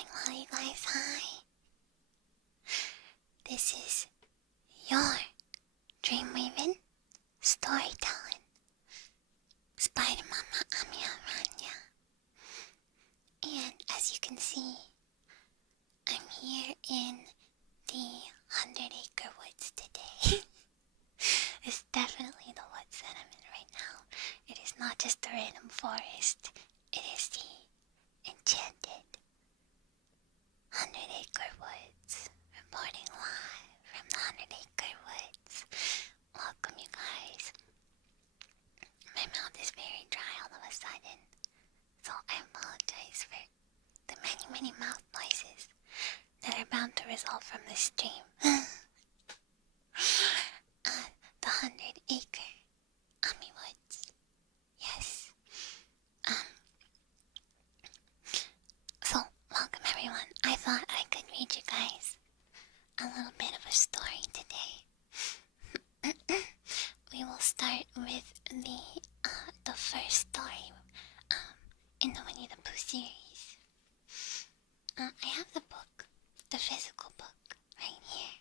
going well, you guys? Hi. This is your Dream Raven storytelling. Spider Mama Amiya Aranha. And as you can see, I'm here in the 100-acre woods today. It's definitely the woods that I'm in right now. It is not just a random forest. It is the enchanted 100-acre woods. Reporting live from the 100-acre woods. Welcome, you guys. My mouth is very dry all of a sudden, so I apologize for the many mouth noises that are bound to result from this stream. The 100-acre Ami Woods. Yes. So, welcome everyone. I thought I could read you guys a little bit of a story today. We will start with the first story in the Winnie the Pooh series. I have the book, the physical book, right here.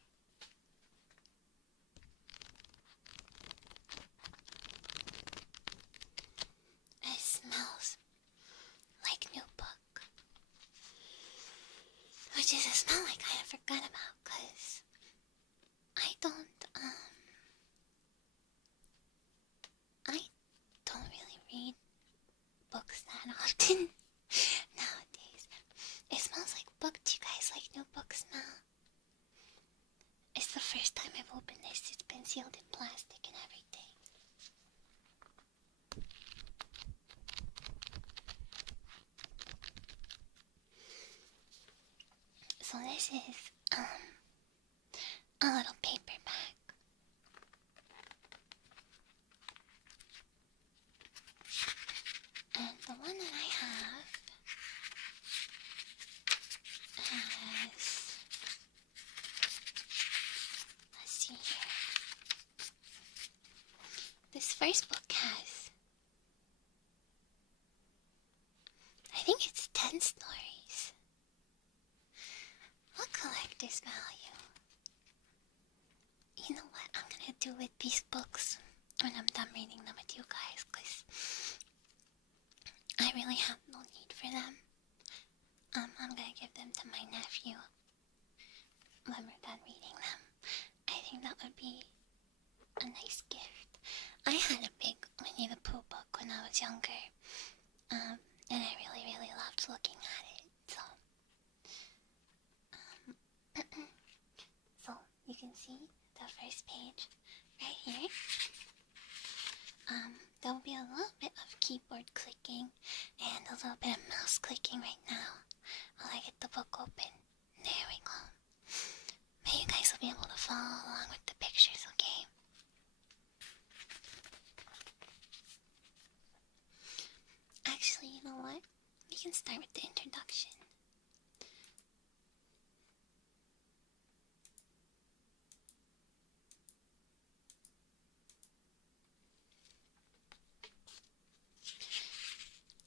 It smells like new book, which is a smell like I forgot about, cause I don't really read books that often nowadays. It smells like book. Do you guys like new book smell? It's the first time I've opened this. It's been sealed in plastic and everything. So this is a little paperback. And the one that I have has, let's see here. This first book has, I think it's 10 stories. What collector's value? You know what I'm gonna do with these books when I'm done reading them with you guys, because I really have no need for them. I'm gonna give them to my nephew when we're done reading them. I think that would be a nice gift. I had a big Winnie the Pooh book when I was younger, and I really loved looking at it. So you can see the first page right here. There will be a little bit of keyboard clicking and a little bit of mouse clicking right now while I get the book open. There we go. But you guys will be able to follow along with the pictures, okay? Actually, you know what? We can start with the introduction.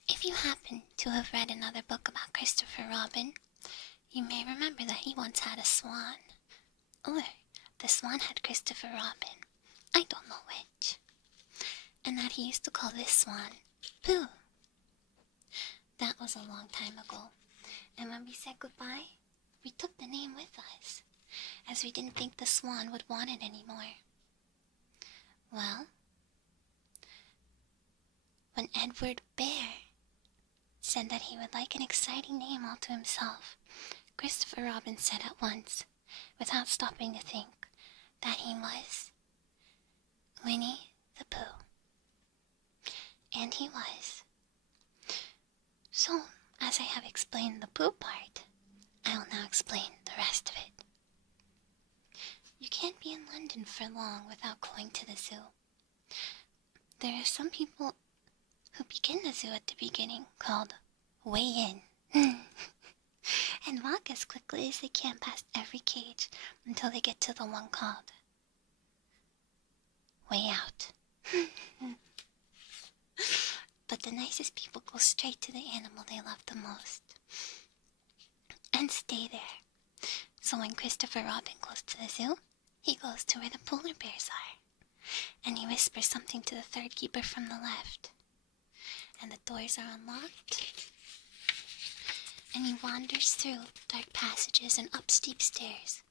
If you happen to have read another book about Christopher Robin, you may remember that he once had a swan. Or the swan had Christopher Robin. I don't know which. And that he used to call this swan Pooh. That was a long time ago. And when we said goodbye, we took the name with us, as we didn't think the swan would want it anymore. Well, when Edward Bear said that he would like an exciting name all to himself, Christopher Robin said at once, without stopping to think, that he was Winnie the Pooh. And he was. So, as I have explained the Pooh part, I will now explain the rest of it. You can't be in London for long without going to the zoo. There are some people who begin the zoo at the beginning, called way in, and walk as quickly as they can past every cage until they get to the one called way out. But the nicest people go straight to the animal they love the most. and stay there. So when Christopher Robin goes to the zoo, he goes to where the polar bears are, and he whispers something to the third keeper from the left, and the doors are unlocked, and he wanders through dark passages and up steep stairs,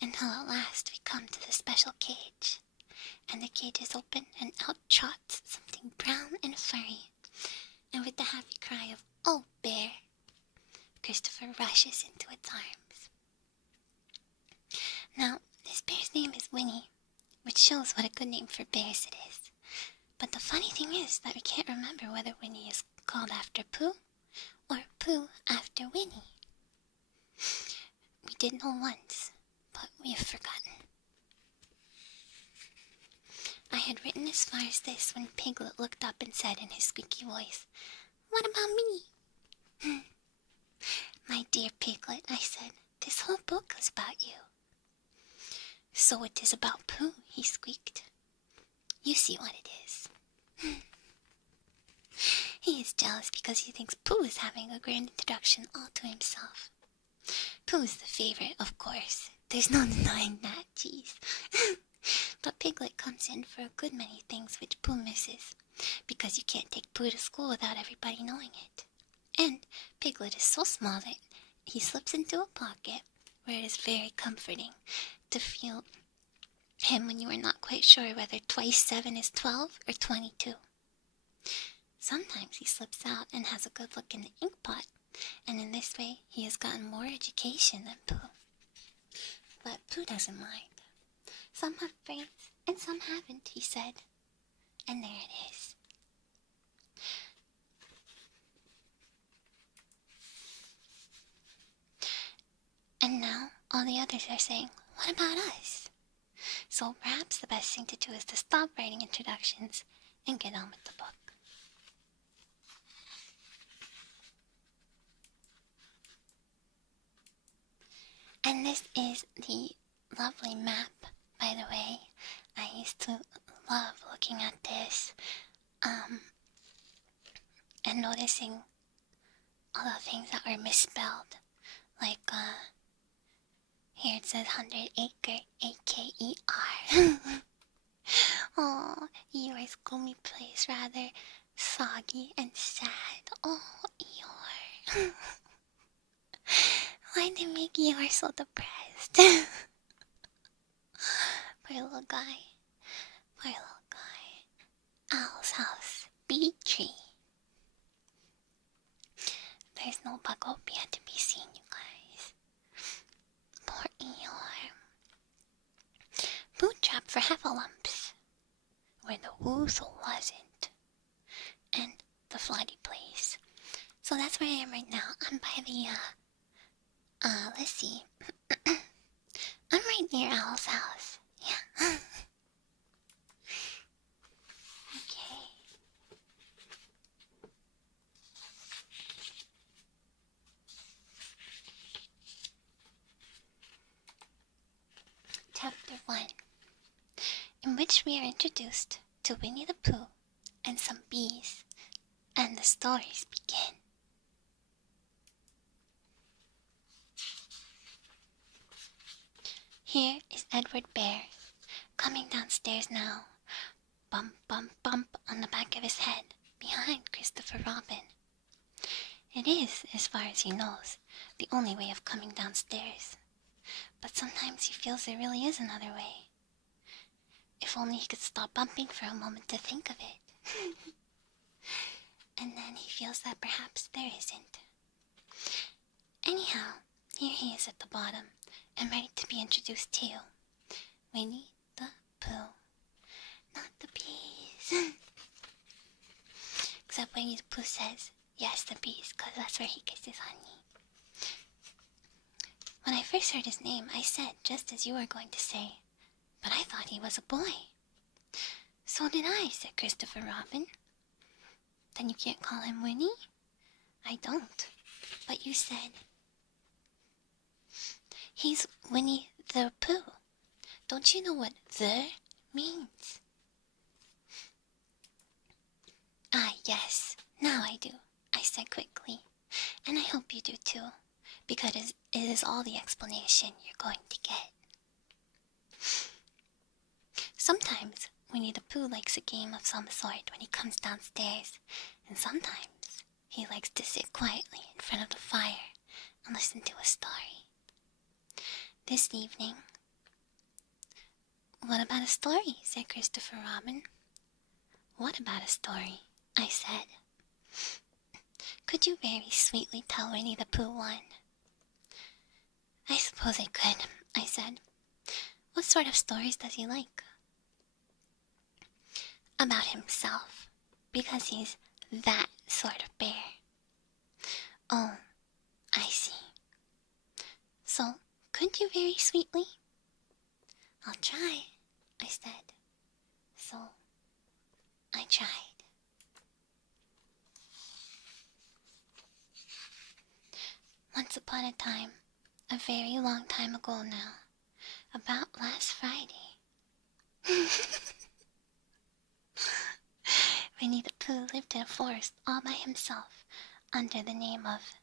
until at last we come to the special cage, and the cage is open, and out trots something brown and furry, and with the happy cry of, "Oh, bear!" Christopher rushes into its arms. Now, this bear's name is Winnie, which shows what a good name for bears it is. But the funny thing is that we can't remember whether Winnie is called after Pooh, or Pooh after Winnie. We did know once, but we have forgotten. I had written as far as this when Piglet looked up and said in his squeaky voice, "What about me?" "My dear Piglet," I said, "this whole book is about you." "So it is about Pooh," he squeaked. "You see what it is." He is jealous because he thinks Pooh is having a grand introduction all to himself. Pooh is the favorite, of course. There's no denying that, jeez. But Piglet comes in for a good many things which Pooh misses, because you can't take Pooh to school without everybody knowing it. And Piglet is so small that he slips into a pocket where it is very comforting to feel him when you are not quite sure whether twice 7 is 12 or 22. Sometimes he slips out and has a good look in the ink pot, and in this way he has gotten more education than Pooh. But Pooh doesn't mind. "Some have brains and some haven't," he said. And there it is. And now all the others are saying, "What about us?" So perhaps the best thing to do is to stop writing introductions and get on with the book. And this is the lovely map, by the way. I used to love looking at this, and noticing all the things that were misspelled. Like, here it says 100 acre, A-K-E-R. Oh, Eeyore's gloomy place, rather soggy and sad. Oh, Eeyore. Why'd they make Eeyore so depressed? Poor little guy. Poor little guy. Owl's house. Bee tree. There's no Bugopia to be seen, you guys. Poor Eeyore. Boot trap for Heffalumps, where the Woozle wasn't. And the Floody place. So that's where I am right now. I'm by the, let's see. I'm right near Owl's house. Yeah. Okay. Chapter 1, in which we are introduced to Winnie the Pooh and some bees, and the stories begin. Here is Edward Bear, coming downstairs now, bump, bump, bump on the back of his head, behind Christopher Robin. It is, as far as he knows, the only way of coming downstairs. But sometimes he feels there really is another way. If only he could stop bumping for a moment to think of it. And then he feels that perhaps there isn't. Anyhow, here he is at the bottom, and ready to be introduced to you. Winnie the Pooh. Not the bees. Except Winnie the Pooh says, yes, the bees, because that's where he gets his honey. When I first heard his name, I said, just as you were going to say, but I thought he was a boy. So did I, said Christopher Robin. Then you can't call him Winnie? I don't. But you said, he's Winnie the Pooh. Don't you know what the means? Ah, yes, now I do, I said quickly. And I hope you do too, because it is all the explanation you're going to get. Sometimes Winnie the Pooh likes a game of some sort when he comes downstairs, and sometimes he likes to sit quietly in front of the fire and listen to a story. This evening... "What about a story?" said Christopher Robin. "What about a story?" I said. "Could you very sweetly tell Winnie the Pooh one?" "I suppose I could," I said. "What sort of stories does he like?" "About himself, because he's that sort of bear." "Oh, I see. So, could you very sweetly?" "I'll try," I said. So, I tried. Once upon a time, a very long time ago now, about last Friday, Winnie the Pooh lived in a forest all by himself under the name of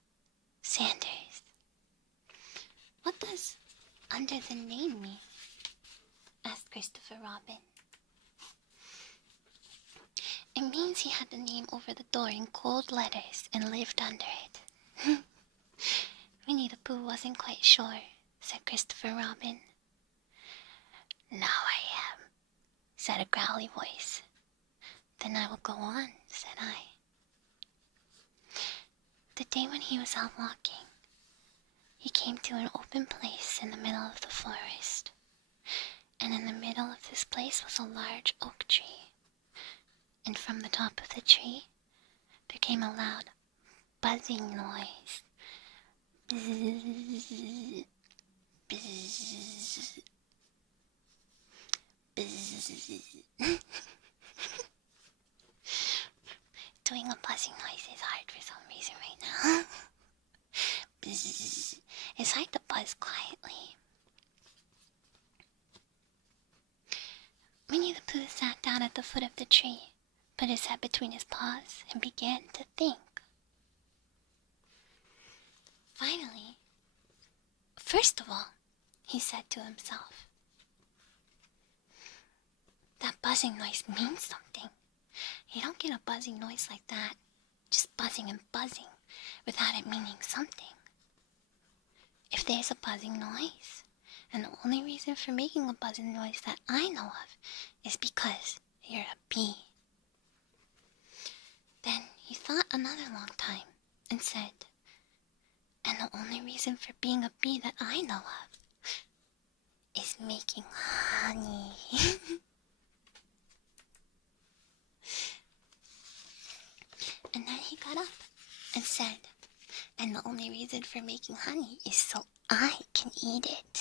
Sanders. "What does under the name mean?" asked Christopher Robin. "It means he had the name over the door in gold letters and lived under it." Winnie the Pooh wasn't quite sure, said Christopher Robin. "Now I am," said a growly voice. "Then I will go on," said I. The day when he was out walking, he came to an open place in the middle of the forest, and in the middle of this place was a large oak tree, and from the top of the tree there came a loud buzzing noise. Bzzz, bzzz, bzzz. Doing a buzzing noise is hard for some reason right now. Bzzz. It's hard to buzz quietly. Winnie the Pooh sat down at the foot of the tree, put his head between his paws, and began to think. Finally, "First of all," he said to himself, "that buzzing noise means something. You don't get a buzzing noise like that, just buzzing and buzzing, without it meaning something. If there's a buzzing noise, and the only reason for making a buzzing noise that I know of is because you're a bee." Then he thought another long time and said, "And the only reason for being a bee that I know of is making honey." And then he got up and said, "And the only reason for making honey is so I can eat it."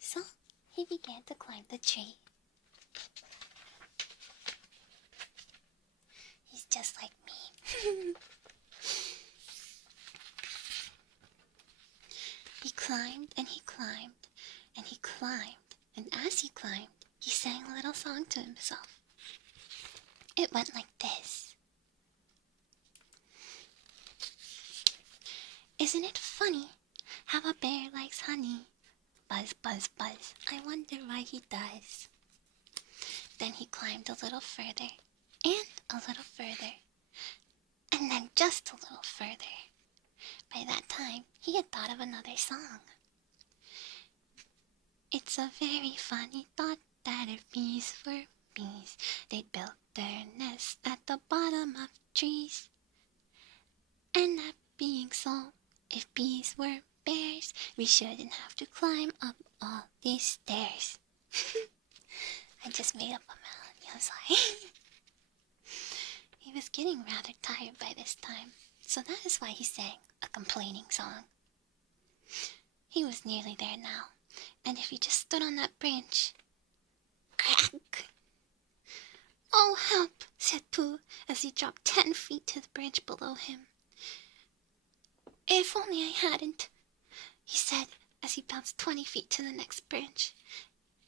So he began to climb the tree. He's just like me. He climbed and he climbed and he climbed, and as he climbed, he sang a little song to himself. It went like this. "Isn't it funny how a bear likes honey? Buzz, buzz, buzz, I wonder why he does." Then he climbed a little further, and a little further, and then just a little further. By that time, he had thought of another song. "It's a very funny thought that if bees were bees, they'd build their nests at the bottom of trees. And that being so, if bees were bears, we shouldn't have to climb up all these stairs." I just made up a melody, I'm sorry. He was getting rather tired by this time, so that is why he sang a complaining song. He was nearly there now, and if he just stood on that branch... Crack! "Oh, help!" said Pooh, as he dropped 10 feet to the branch below him. "If only I hadn't," he said, as he bounced 20 feet to the next branch.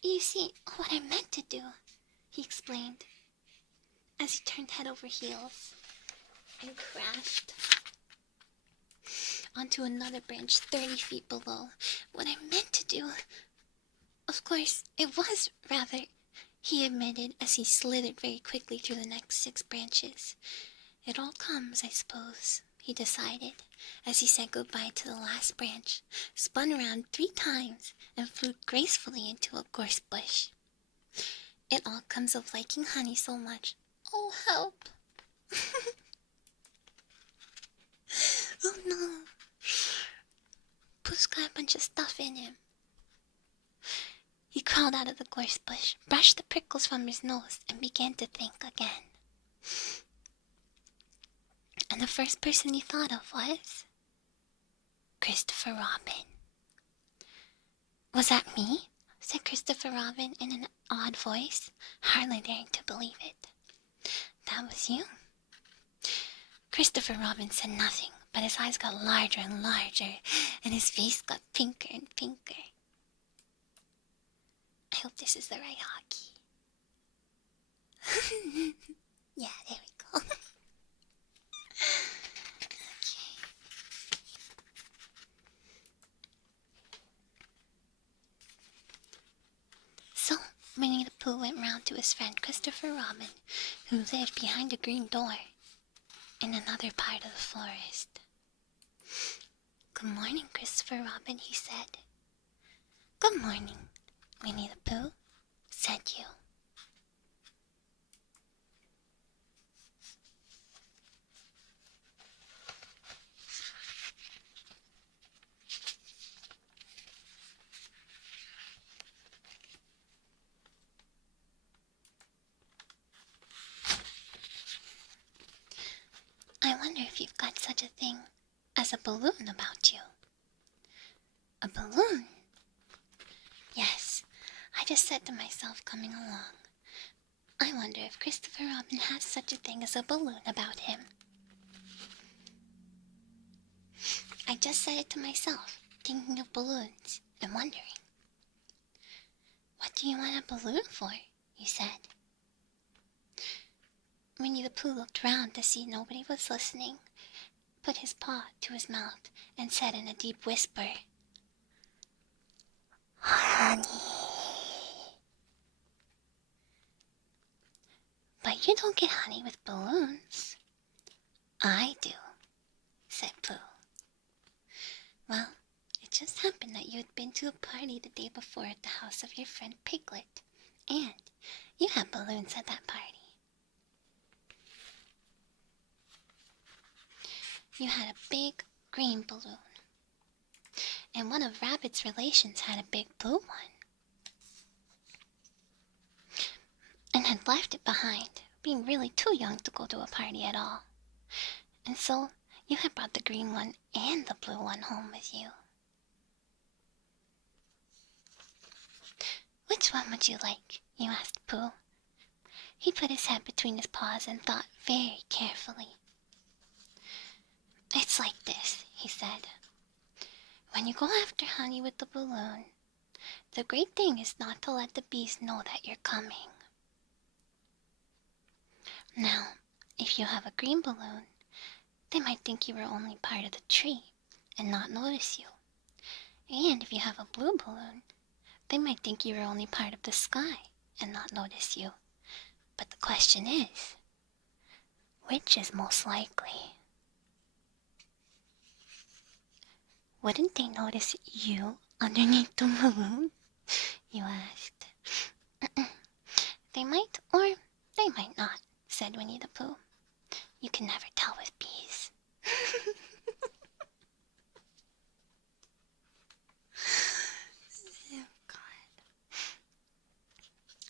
"You see, what I meant to do," he explained, as he turned head over heels and crashed onto another branch 30 feet below. What I meant to do... Of course, it was rather... He admitted as he slithered very quickly through the next 6 branches. It all comes, I suppose, he decided, as he said goodbye to the last branch, spun around 3 times, and flew gracefully into a gorse bush. It all comes of liking honey so much. Oh, help! Oh no! Pooh's got a bunch of stuff in him. He crawled out of the gorse bush, brushed the prickles from his nose, and began to think again. And the first person he thought of was... Christopher Robin. "Was that me?" said Christopher Robin in an odd voice, hardly daring to believe it. "That was you." Christopher Robin said nothing, but his eyes got larger and larger, and his face got pinker and pinker. I hope this is the right hockey. Yeah, there we go. Okay. So, Winnie the Pooh went round to his friend Christopher Robin, who lived behind a green door in another part of the forest. "Good morning, Christopher Robin," he said. "Good morning, Winnie the Pooh," said you. I wonder if you've got such a thing as a balloon about you. A balloon? Yes, I just said to myself coming along. I wonder if Christopher Robin has such a thing as a balloon about him. I just said it to myself, thinking of balloons and wondering. "What do you want a balloon for?" you said. Winnie the Pooh looked round to see nobody was listening, put his paw to his mouth, and said in a deep whisper, "Honey." "But you don't get honey with balloons." "I do," said Pooh. "Well, it just happened that you had been to a party the day before at the house of your friend Piglet, and you had balloons at that party. You had a big green balloon, and one of Rabbit's relations had a big blue one, and had left it behind, being really too young to go to a party at all. And so you had brought the green one and the blue one home with you. Which one would you like?" you asked Pooh. He put his head between his paws and thought very carefully. "It's like this," he said. "When you go after honey with the balloon, the great thing is not to let the bees know that you're coming. Now, if you have a green balloon, they might think you were only part of the tree and not notice you. And if you have a blue balloon, they might think you were only part of the sky and not notice you. But the question is, which is most likely?" "Wouldn't they notice you underneath the balloon?" you asked. "They might or they might not," said Winnie the Pooh. "You can never tell with bees." Oh, God.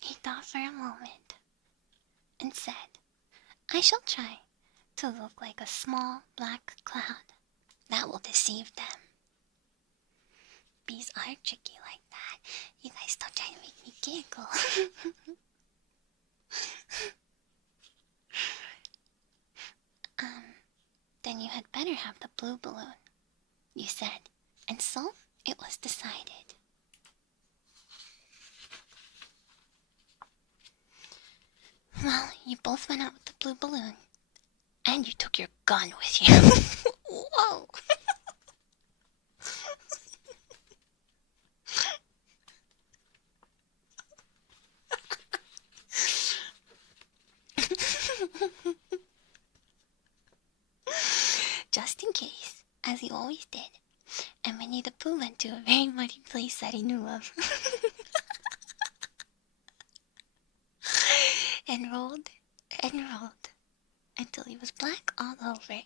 He thought for a moment and said, "I shall try to look like a small black cloud. That will deceive them. Bees are tricky like that. You guys don't try to make me giggle." "Then you had better have the blue balloon," you said, and so it was decided. Well, you both went out with the blue balloon, and you took your gun with you. Whoa! as he always did, and Winnie the Pooh went to a very muddy place that he knew of. and rolled and rolled until he was black all over.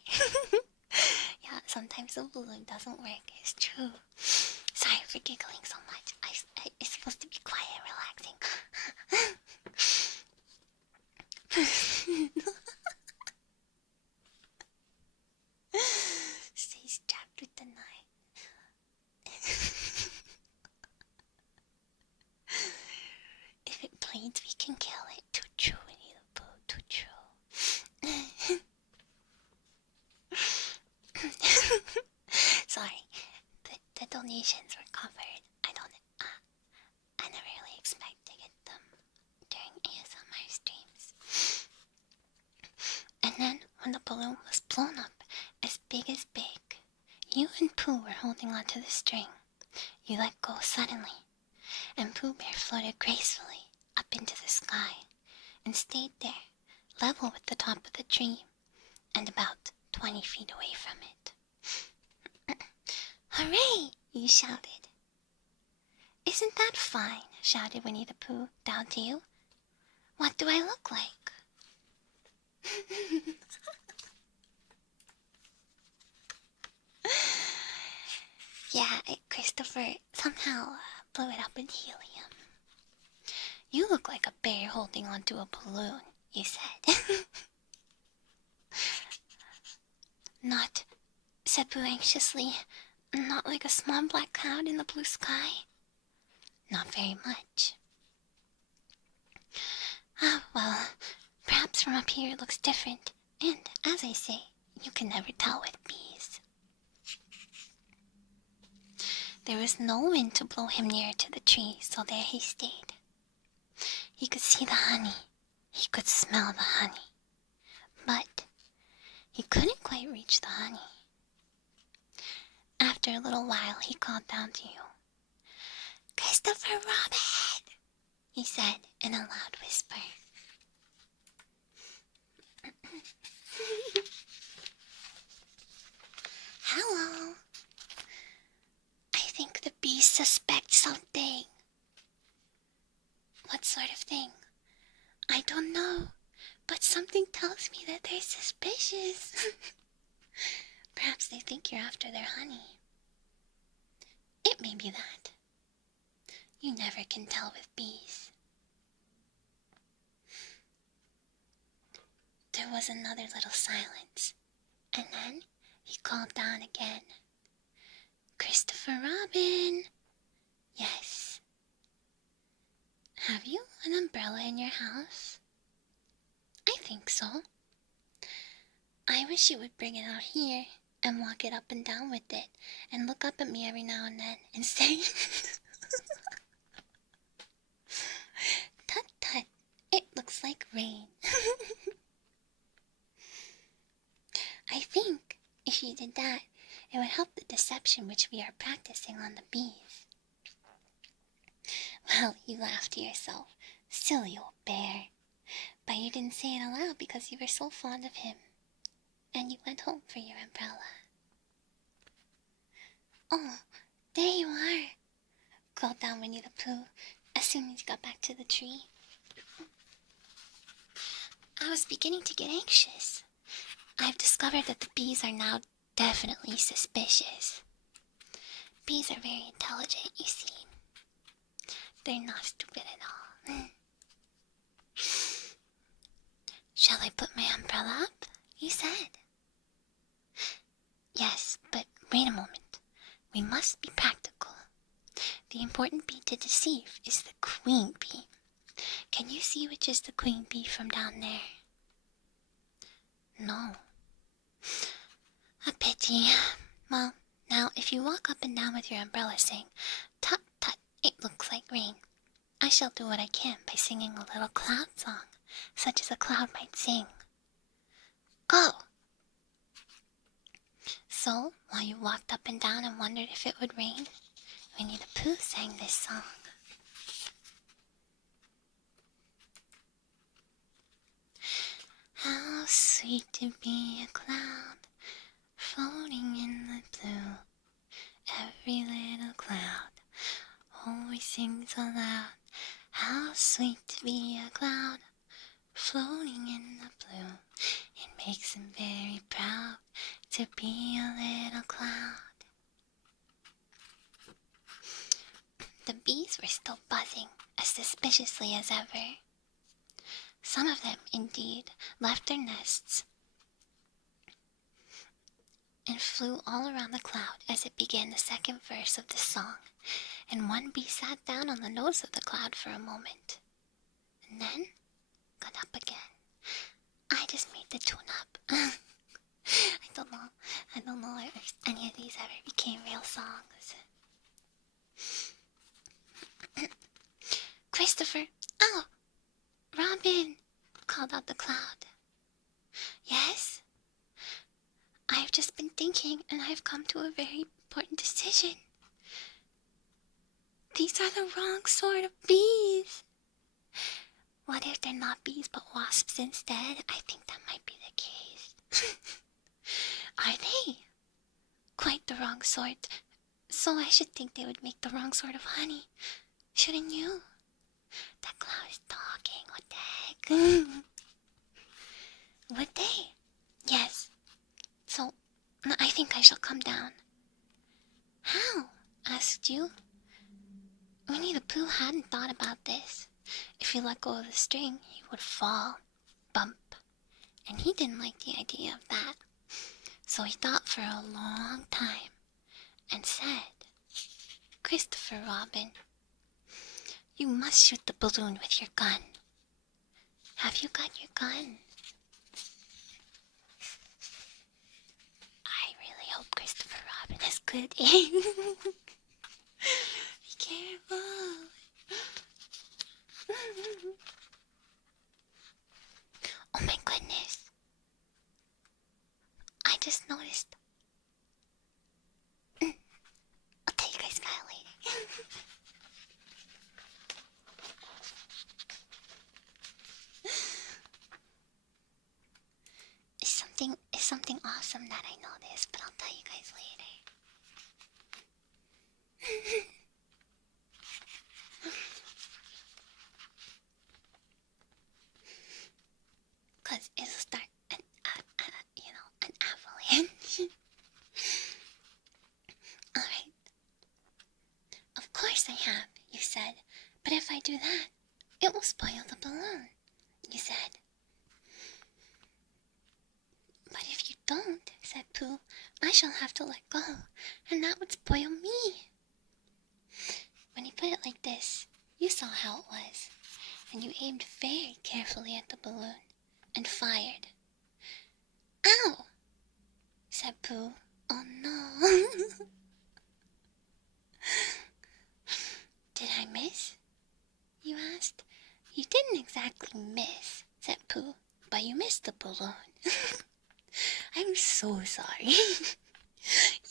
Yeah, sometimes the balloon doesn't work, it's true. Sorry for giggling so much. It's supposed to be quiet and relaxing. Stay strapped with the knife. If it bleeds, we can kill it. Too true, Winnie the Pooh. Too true. Sorry, the donations were covered. I never really expect to get them during ASMR streams. And then, when the balloon was blown up as big as big, you and Pooh were holding onto the string. You let go suddenly, and Pooh Bear floated gracefully up into the sky and stayed there, level with the top of the tree, and about 20 feet away from it. Hooray! You shouted. Isn't that fine? Shouted Winnie the Pooh down to you. What do I look like? Yeah, Christopher somehow blew it up in helium. You look like a bear holding onto a balloon, you said. Not, said Pooh anxiously, not like a small black cloud in the blue sky. Not very much. Ah, well, perhaps from up here it looks different, and, as I say, you can never tell with bees. There was no wind to blow him nearer to the tree, so there he stayed. He could see the honey. He could smell the honey. But he couldn't quite reach the honey. After a little while, he called down to you. Christopher Robin, he said in a loud whisper. Hello. I think the bees suspect something. What sort of thing? I don't know, but something tells me that they're suspicious. Perhaps they think you're after their honey. It may be that. You never can tell with bees. There was another little silence, and then he called down again. Christopher Robin! Yes. Have you an umbrella in your house? I think so. I wish you would bring it out here and walk it up and down with it and look up at me every now and then and say, Tut tut, it looks like rain. I think if you did that, it would help the deception which we are practicing on the bees. Well, you laughed to yourself, silly old bear. But you didn't say it aloud because you were so fond of him. And you went home for your umbrella. Oh, there you are, called down Winnie the Pooh as soon as you got back to the tree. I was beginning to get anxious. I've discovered that the bees are now definitely suspicious. Bees are very intelligent, you see. They're not stupid at all. Shall I put my umbrella up? You said. Yes, but wait a moment. We must be practical. The important bee to deceive is the queen bee. Can you see which is the queen bee from down there? No. A pity. Well, now if you walk up and down with your umbrella saying, Tut tut, it looks like rain, I shall do what I can by singing a little cloud song, such as a cloud might sing. Go! So, while you walked up and down and wondered if it would rain, Winnie the Pooh sang this song. How sweet to be a cloud, floating in the every little cloud always sings aloud. How sweet to be a cloud, floating in the blue. It makes him very proud to be a little cloud. The bees were still buzzing as suspiciously as ever. Some of them, indeed, left their nests and flew all around the cloud as it began the second verse of the song, and one bee sat down on the nose of the cloud for a moment, and then got up again. I just made the tune up. I don't know if any of these ever became real songs. Christopher! Oh! Robin! Called out the cloud. Yes? I've just been thinking, and I've come to a very important decision. These are the wrong sort of bees. What if they're not bees but wasps instead? I think that might be the case. Are they? Quite the wrong sort. So I should think they would make the wrong sort of honey. Shouldn't you? That cloud is talking. What the heck? Would they? Yes. So, I think I shall come down. How? Asked you. Winnie the Pooh hadn't thought about this. If he let go of the string, he would fall, bump, and he didn't like the idea of that. So he thought for a long time and said, Christopher Robin, you must shoot the balloon with your gun. Have you got your gun? I really hope Christopher Robin has good aim. Be careful. Oh my goodness. I just noticed. I'll tell you guys about it later. It's something awesome that I noticed, but I'll tell you guys later. Cause it'll start an avalanche. Alright. Of course I have, you said. But if I do that, it will spoil the balloon, you said. But if you don't, said Pooh, I shall have to let go, and that would spoil me. When he put it like this, you saw how it was, and you aimed very carefully at the balloon, and fired. Ow! Said Pooh. Oh no. Did I miss? You asked. You didn't exactly miss, said Pooh, but you missed the balloon. I'm so sorry.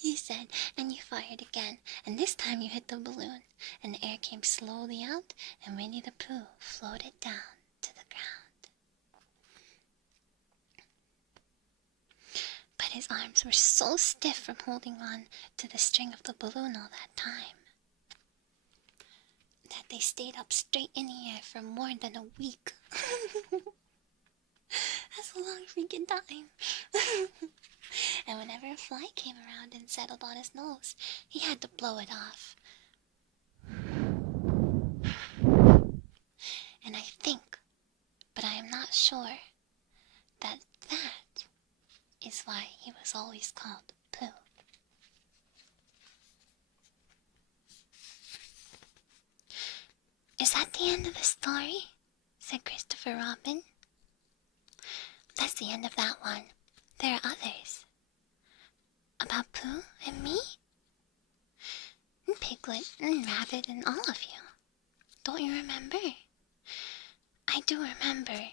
You said, and you fired again, and this time you hit the balloon, and the air came slowly out, and Winnie the Pooh floated down to the ground. But his arms were so stiff from holding on to the string of the balloon all that time that they stayed up straight in the air for more than a week. That's a long freaking time. And whenever a fly came around and settled on his nose, he had to blow it off. And I think, but I am not sure, that is why he was always called Pooh. Is that the end of the story? Said Christopher Robin. That's the end of that one. There are others. About Pooh and me? And Piglet and Rabbit and all of you. Don't you remember? I do remember.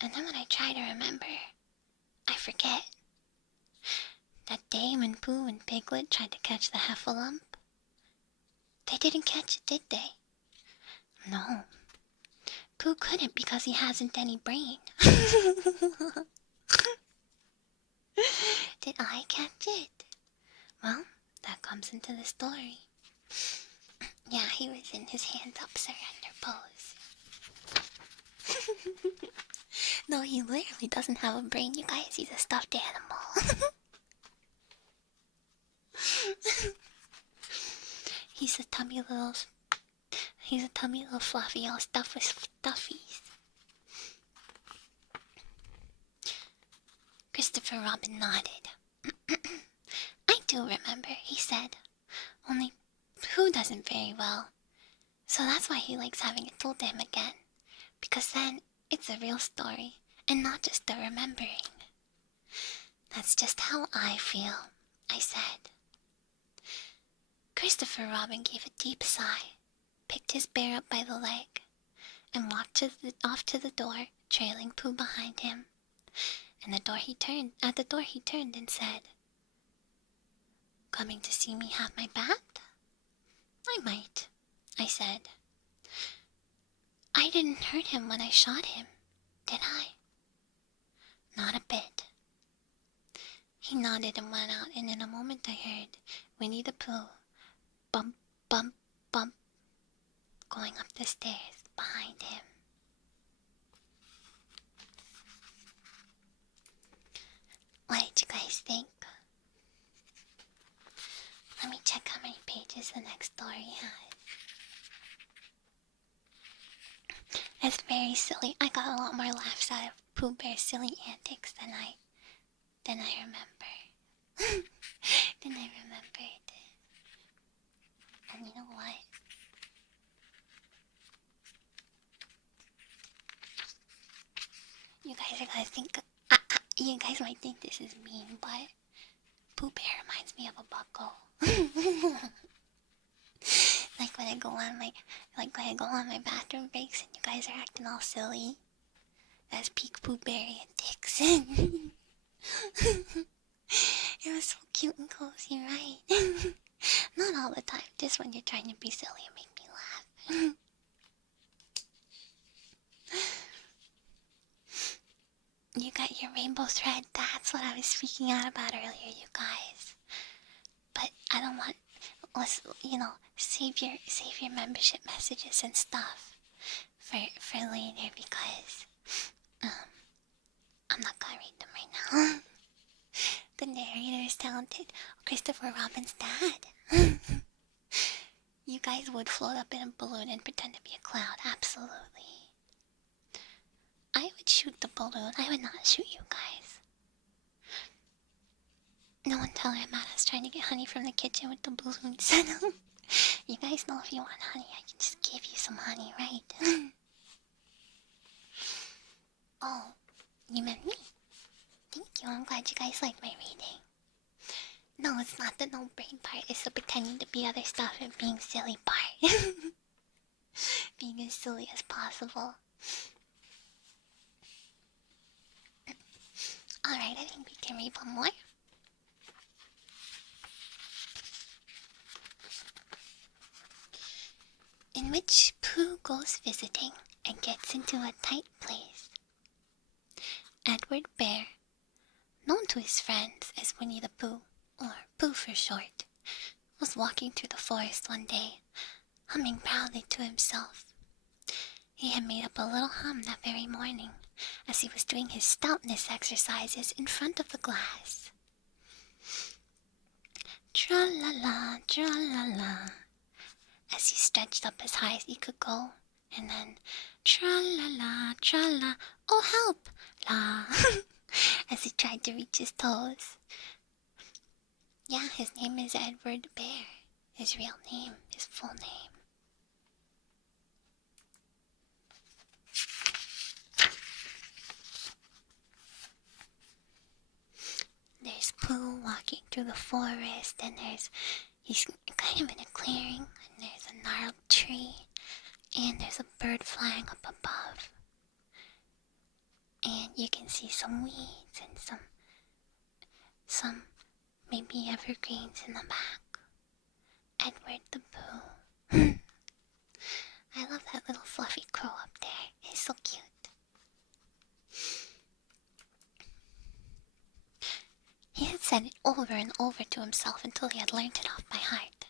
And then when I try to remember, I forget. That day when Pooh and Piglet tried to catch the heffalump, they didn't catch it, did they? No. Pooh couldn't because he hasn't any brain. Did I catch it? Well, that comes into the story. Yeah, he was in his hands up surrender pose. No, he literally doesn't have a brain, you guys. He's a stuffed animal. He's a tummy little fluffy all stuffed with stuffies. Christopher Robin nodded. I do remember, he said. Only Pooh doesn't very well. So that's why he likes having it told to him again. Because then it's a real story, and not just a remembering. That's just how I feel, I said. Christopher Robin gave a deep sigh, picked his bear up by the leg, and walked off to the door, trailing Pooh behind him. And at the door he turned and said, "Coming to see me have my bat?" "I might," I said. "I didn't hurt him when I shot him, did I?" "Not a bit." He nodded and went out, and in a moment I heard Winnie the Pooh bump, bump, bump, going up the stairs behind him. What did you guys think? Let me check how many pages the next story has. It's very silly. I got a lot more laughs out of Pooh Bear's silly antics than I remember. Than I remembered. And you know what? You guys are gonna think, you guys might think this is mean, but Pooh Bear reminds me of a bucko. Like when I go on my bathroom breaks and you guys are acting all silly. That's peak Pooh Bear antics. It was so cute and cozy, right? Not all the time, just when you're trying to be silly and make me laugh. You got your rainbow thread, that's what I was speaking out about earlier, you guys. But I don't want, save your membership messages and stuff for later because I'm not gonna read them right now. The narrator is talented. Christopher Robin's dad. You guys would float up in a balloon and pretend to be a cloud, absolutely. I would shoot the balloon, I would not shoot you guys. No one tell Amada's trying to get honey from the kitchen with the balloons. You guys know if you want honey, I can just give you some honey, right? Oh, you meant me. Thank you, I'm glad you guys like my reading. No, it's not the no brain part, it's the pretending to be other stuff and being silly part. Being as silly as possible. Alright, I think we can read one more. In which Pooh goes visiting and gets into a tight place. Edward Bear, known to his friends as Winnie the Pooh, or Pooh for short, was walking through the forest one day, humming proudly to himself. He had made up a little hum that very morning, as he was doing his stoutness exercises in front of the glass. Tra-la-la, tra-la-la, as he stretched up as high as he could go, and then tra-la-la, tra-la, oh help, la, as he tried to reach his toes. Yeah, his name is Edward Bear. His real name, his full name. There's Pooh walking through the forest, and he's kind of in a clearing, and there's a gnarled tree, and there's a bird flying up above. And you can see some weeds and some maybe evergreens in the back. Edward the Pooh. I love that little fluffy crow up there. He's so cute. He had said it over and over to himself until he had learnt it off by heart,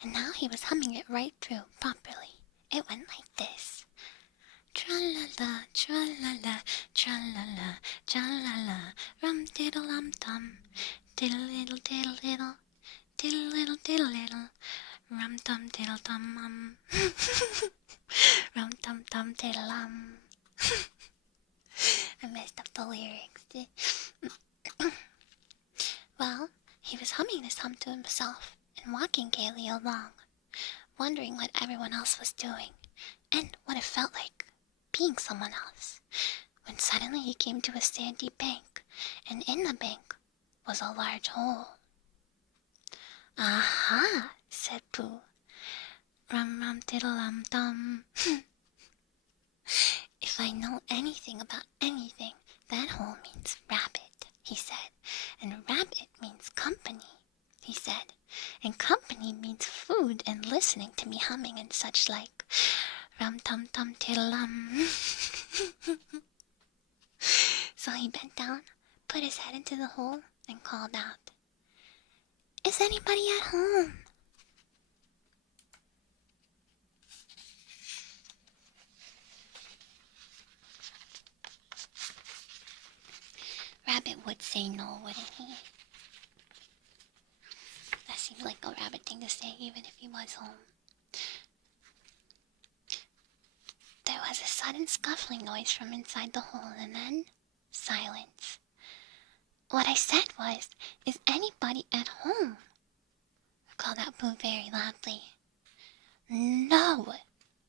and now he was humming it right through properly. It went like this. Tra-la-la, tra-la-la, tra-la-la, tra-la-la, rum-diddle-um-tum, diddle-diddle-diddle-diddle, diddle-diddle-diddle-diddle, rum-tum-diddle-tum-um, rum-tum-tum-diddle-um. I messed up the lyrics. Well, he was humming this hum to himself and walking gaily along, wondering what everyone else was doing and what it felt like being someone else, when suddenly he came to a sandy bank, and in the bank was a large hole. "Aha!" said Pooh. Rum-rum-diddle-um-dum. "If I know anything about anything, that hole means rabbit," he said. "And rabbit means company," he said. "And company means food and listening to me humming and such like. Rum-tum-tum-tiddle-um." So he bent down, put his head into the hole, and called out, "Is anybody at home?" Rabbit would say no, wouldn't he? That seemed like a rabbit thing to say, even if he was home. There was a sudden scuffling noise from inside the hole, and then silence. "What I said was, is anybody at home?" called out Pooh very loudly. "No,"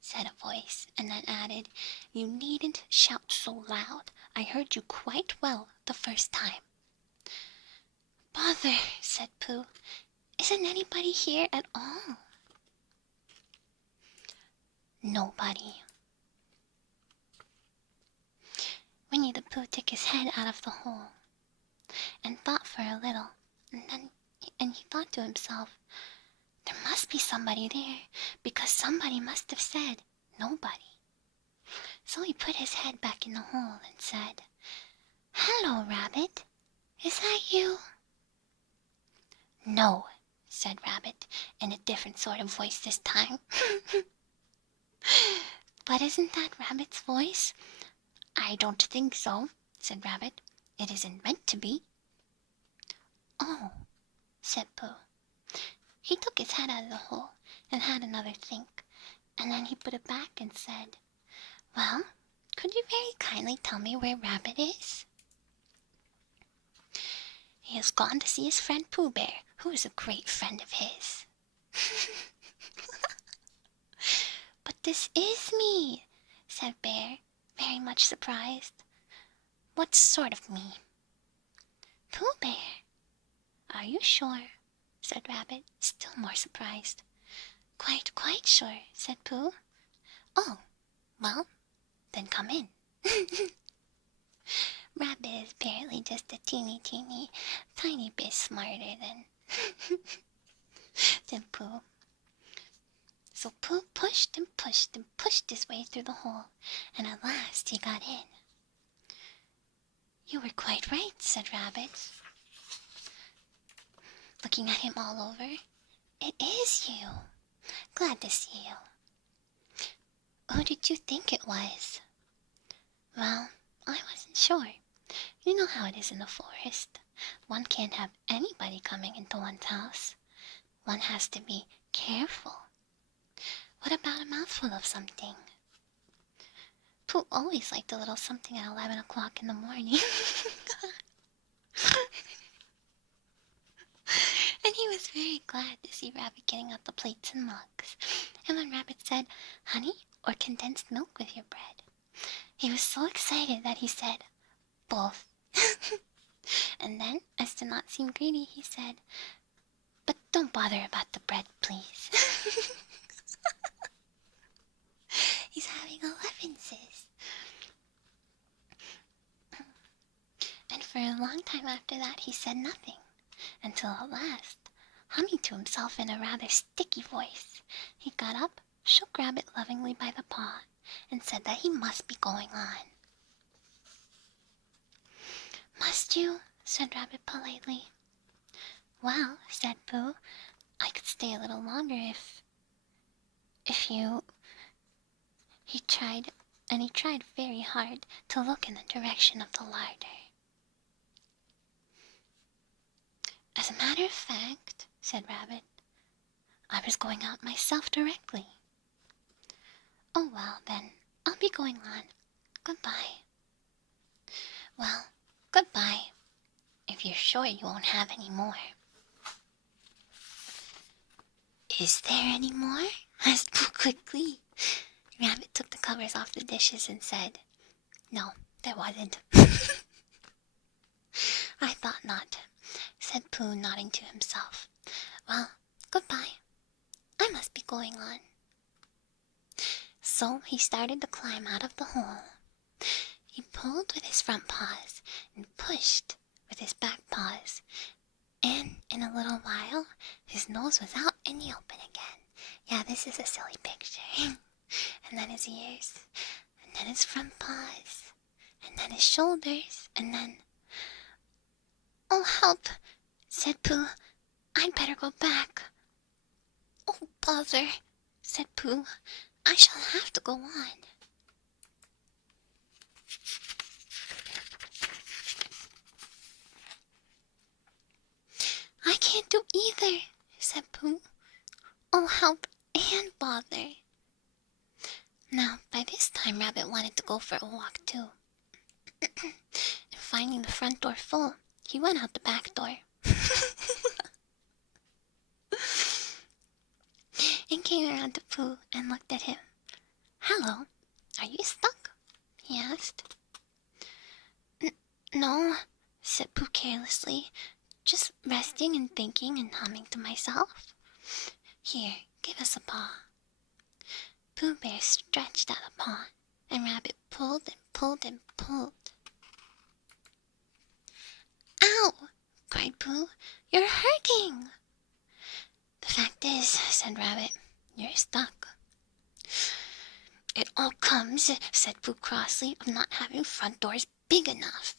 said a voice, and then added, "You needn't shout so loud. I heard you quite well the first time." "Bother," said Pooh. "Isn't anybody here at all?" Nobody. Winnie the Pooh took his head out of the hole and thought for a little, and he thought to himself, there must be somebody there, because somebody must have said nobody. So he put his head back in the hole and said, "Hello, Rabbit. Is that you?" "No," said Rabbit, in a different sort of voice this time. "But isn't that Rabbit's voice?" "I don't think so," said Rabbit. "It isn't meant to be." "Oh," said Pooh. He took his head out of the hole and had another think, and then he put it back and said, "Well, could you very kindly tell me where Rabbit is?" "He has gone to see his friend Pooh Bear, who is a great friend of his." "But this is me," said Bear, very much surprised. "What sort of me?" "Pooh Bear." "Are you sure?" said Rabbit, still more surprised. Quite sure," said Pooh. "Oh, well, then come in." Rabbit is apparently just a tiny bit smarter than Pooh. So Pooh pushed and pushed and pushed his way through the hole, and at last he got in. "You were quite right," said Rabbit, looking at him all over. "It is you. Glad to see you. Who did you think it was?" "Well, I wasn't sure. You know how it is in the forest. One can't have anybody coming into one's house. One has to be careful. What about a mouthful of something?" Pooh always liked a little something at 11 o'clock in the morning. And he was very glad to see Rabbit getting out the plates and mugs. And when Rabbit said, "Honey or condensed milk with your bread?" he was so excited that he said, "Both." And then, as to not seem greedy, he said, "But don't bother about the bread, please." He's having 11s. And for a long time after that he said nothing, until at last, humming to himself in a rather sticky voice, he got up, shook Rabbit lovingly by the paw, and said that he must be going on. "Must you?" said Rabbit politely. Well, said Pooh, I could stay a little longer if you... He tried, and he tried very hard to look in the direction of the larder. As a matter of fact, said Rabbit, I was going out myself directly. Oh well, then, I'll be going on. Goodbye. Well, goodbye, if you're sure you won't have any more. Is there any more? Asked Pooh quickly. Rabbit took the covers off the dishes and said, No, there wasn't. I thought not, said Pooh, nodding to himself. Well, goodbye. I must be going on. So he started to climb out of the hole. He pulled with his front paws and pushed with his back paws, and in a little while his nose was out in the open again. Yeah, this is a silly picture. And then his ears, and then his front paws, and then his shoulders, and then... Oh, help, said Pooh. I'd better go back. Oh, bother, said Pooh. I shall have to go on. I can't do either, said Pooh. Oh, help and bother. Now, by this time, Rabbit wanted to go for a walk, too. And finding the front door full, he went out the back door. And came around to Pooh and looked at him. Hello, are you stuck? He asked. No, said Pooh carelessly, just resting and thinking and humming to myself. Here, give us a paw. Pooh Bear stretched out a paw, and Rabbit pulled and pulled and pulled. Ow! Cried Pooh. You're hurting! The fact is, said Rabbit, you're stuck. It all comes, said Pooh crossly, of not having front doors big enough.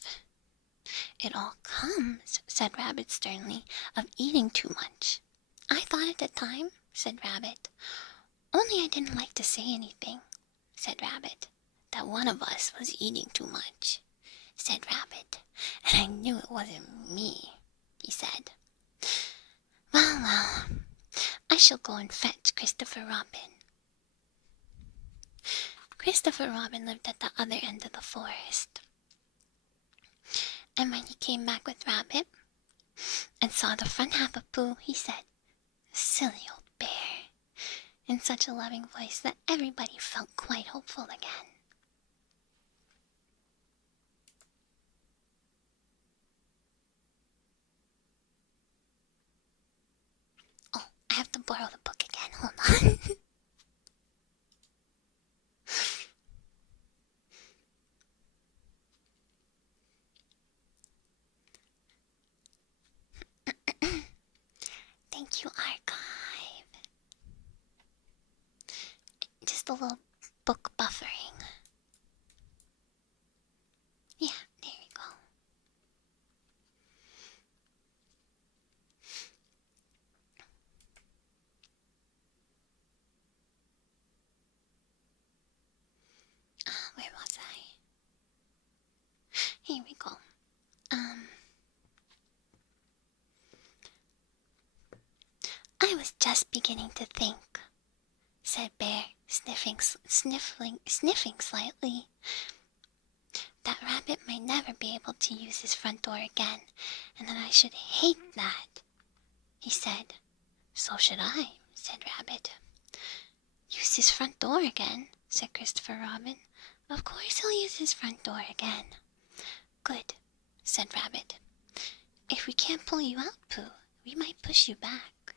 It all comes, said Rabbit sternly, of eating too much. I thought at the time, said Rabbit. Only I didn't like to say anything, said Rabbit. That one of us was eating too much, said Rabbit. And I knew it wasn't me, he said. Well, I shall go and fetch Christopher Robin. Christopher Robin lived at the other end of the forest. And when he came back with Rabbit and saw the front half of Pooh, he said, Silly old bear, in such a loving voice that everybody felt quite hopeful again. Oh, I have to borrow the book again. Hold on. Thank you, Archive. Just a little book buffering. Yeah, there you go. Where was I? Here we go. I was just beginning to think, said Bear, sniffing slightly, that Rabbit might never be able to use his front door again, and that I should hate that. He said, So should I, said Rabbit. Use his front door again, said Christopher Robin. Of course he'll use his front door again. Good, said Rabbit. If we can't pull you out, Pooh, we might push you back.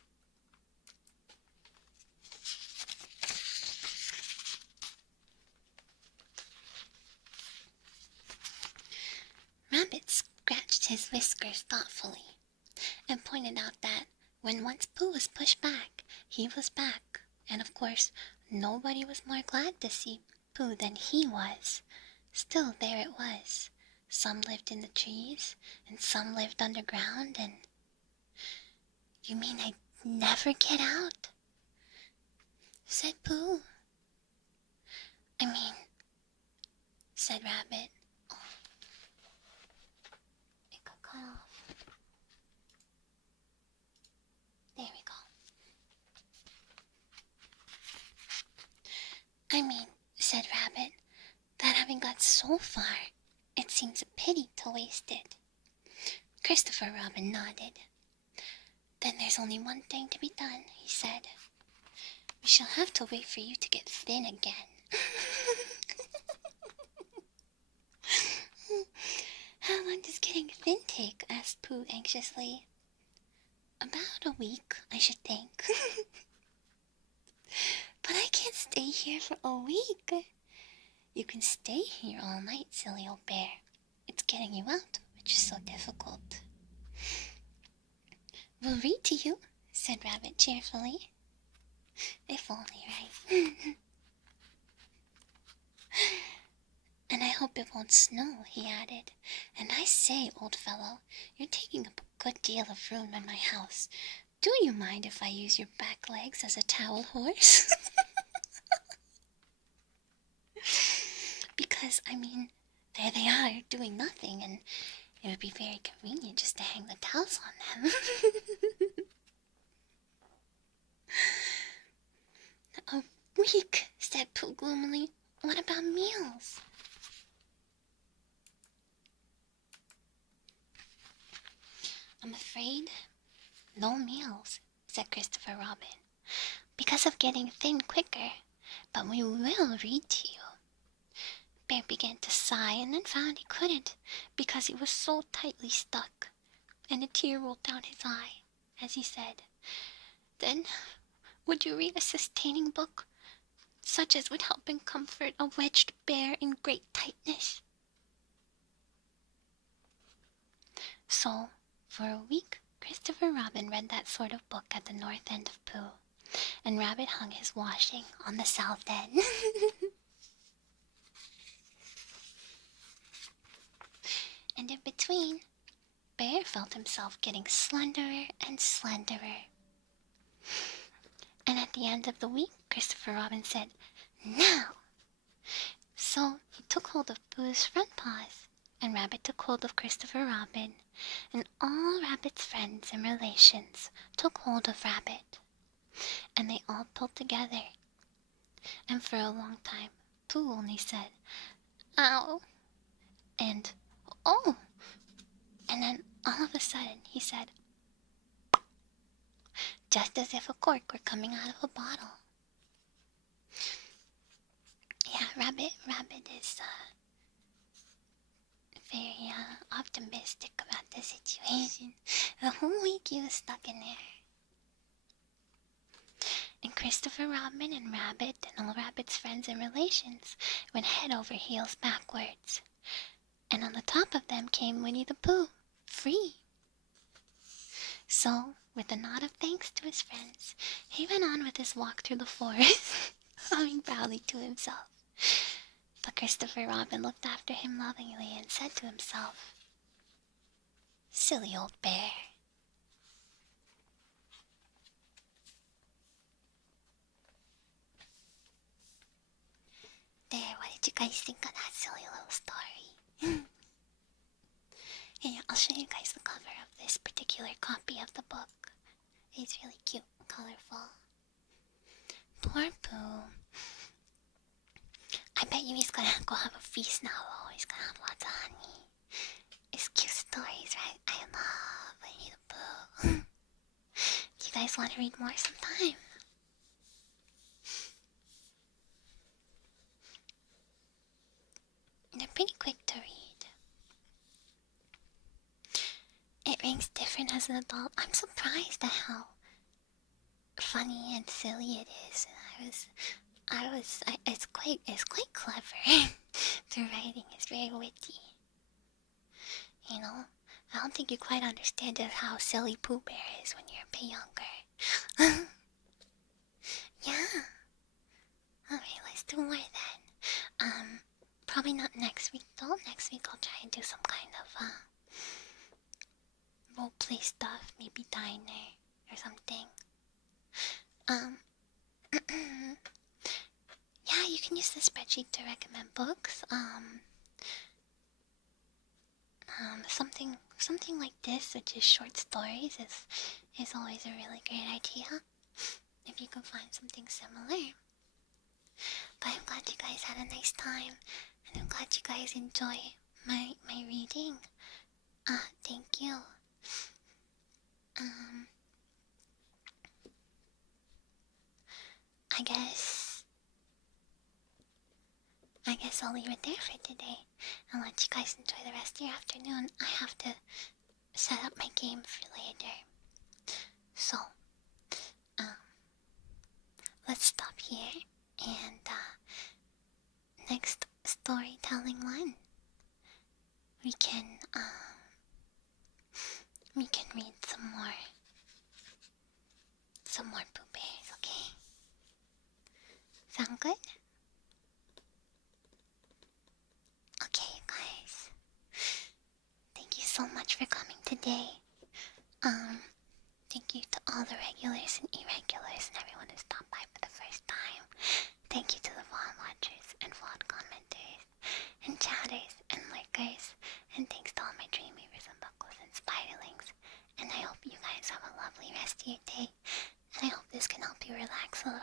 Rabbit scratched his whiskers thoughtfully and pointed out that when once Pooh was pushed back, he was back, and of course nobody was more glad to see Pooh than he was. Still, there it was. Some lived in the trees, and some lived underground, and You mean I'd never get out? Said Pooh. I mean, said Rabbit. Oh, it got cut off. There we go. I mean, said Rabbit, that having got so far, it seems a pity to waste it. Christopher Robin nodded. Then there's only one thing to be done, he said. We shall have to wait for you to get thin again. How long does getting thin take? Asked Pooh anxiously. About a week, I should think. But I can't stay here for a week. You can stay here all night, silly old bear. It's getting you out, which is so difficult. We'll read to you, said Rabbit cheerfully. If only, right? And I hope it won't snow, he added. And I say, old fellow, you're taking up a good deal of room in my house. Do you mind if I use your back legs as a towel horse? Because, I mean, there they are, doing nothing, and it would be very convenient just to hang the towels on them. A week, said Pooh gloomily. What about meals? I'm afraid no meals, said Christopher Robin, because of getting thin quicker, but we will read to you. Bear began to sigh and then found he couldn't because he was so tightly stuck, and a tear rolled down his eye as he said, Then, would you read a sustaining book, such as would help and comfort a wedged bear in great tightness? So, for a week, Christopher Robin read that sort of book at the north end of Pooh, and Rabbit hung his washing on the south end. And in between, Bear felt himself getting slenderer and slenderer. And at the end of the week, Christopher Robin said, Now! So he took hold of Pooh's front paws, and Rabbit took hold of Christopher Robin, and all Rabbit's friends and relations took hold of Rabbit, and they all pulled together. And for a long time, Pooh only said, Ow! And, Oh! And then all of a sudden he said, just as if a cork were coming out of a bottle. Yeah, Rabbit is very optimistic about the situation. The whole week he was stuck in there. And Christopher Robin and Rabbit and all Rabbit's friends and relations went head over heels backwards. And on the top of them came Winnie the Pooh, free. So, with a nod of thanks to his friends, he went on with his walk through the forest, humming proudly to himself. But Christopher Robin looked after him lovingly and said to himself, Silly old bear. There, what did you guys think of that silly little story? Hey, I'll show you guys the cover of this particular copy of the book. It's really cute and colorful. Poor Pooh. I bet you he's gonna go have a feast now. Oh, he's gonna have lots of honey. It's cute stories, right? I love Winnie the Pooh. Do you guys want to read more sometime? They're pretty quick to read. It rings different as an adult. I'm surprised at how funny and silly it is. It's quite clever. The writing is very witty. You know, I don't think you quite understand just how silly Pooh Bear is when you're a bit younger. Yeah. Okay, let's do more then. Probably not next week though. Next week I'll try and do some kind of roleplay stuff, maybe diner or something. Yeah, you can use the spreadsheet to recommend books. Something like this, which is short stories, is always a really great idea. If you can find something similar. But I'm glad you guys had a nice time, and I'm glad you guys enjoy my reading. Thank you. I guess I'll leave it there for today and let you guys enjoy the rest of your afternoon. I have to set up my game for later. So, let's stop here, and next storytelling one, we can read some more Pooh Bears, okay? Sound good? Okay, guys. Thank you so much for coming today. Thank you to all the regulars and irregulars and everyone who stopped by for the first time. Thank you to the VOD watchers and VOD commenters and chatters and lurkers. And thanks to all my dreamweavers and buckles and spiderlings. And I hope you guys have a lovely rest of your day. And I hope this can help you relax a little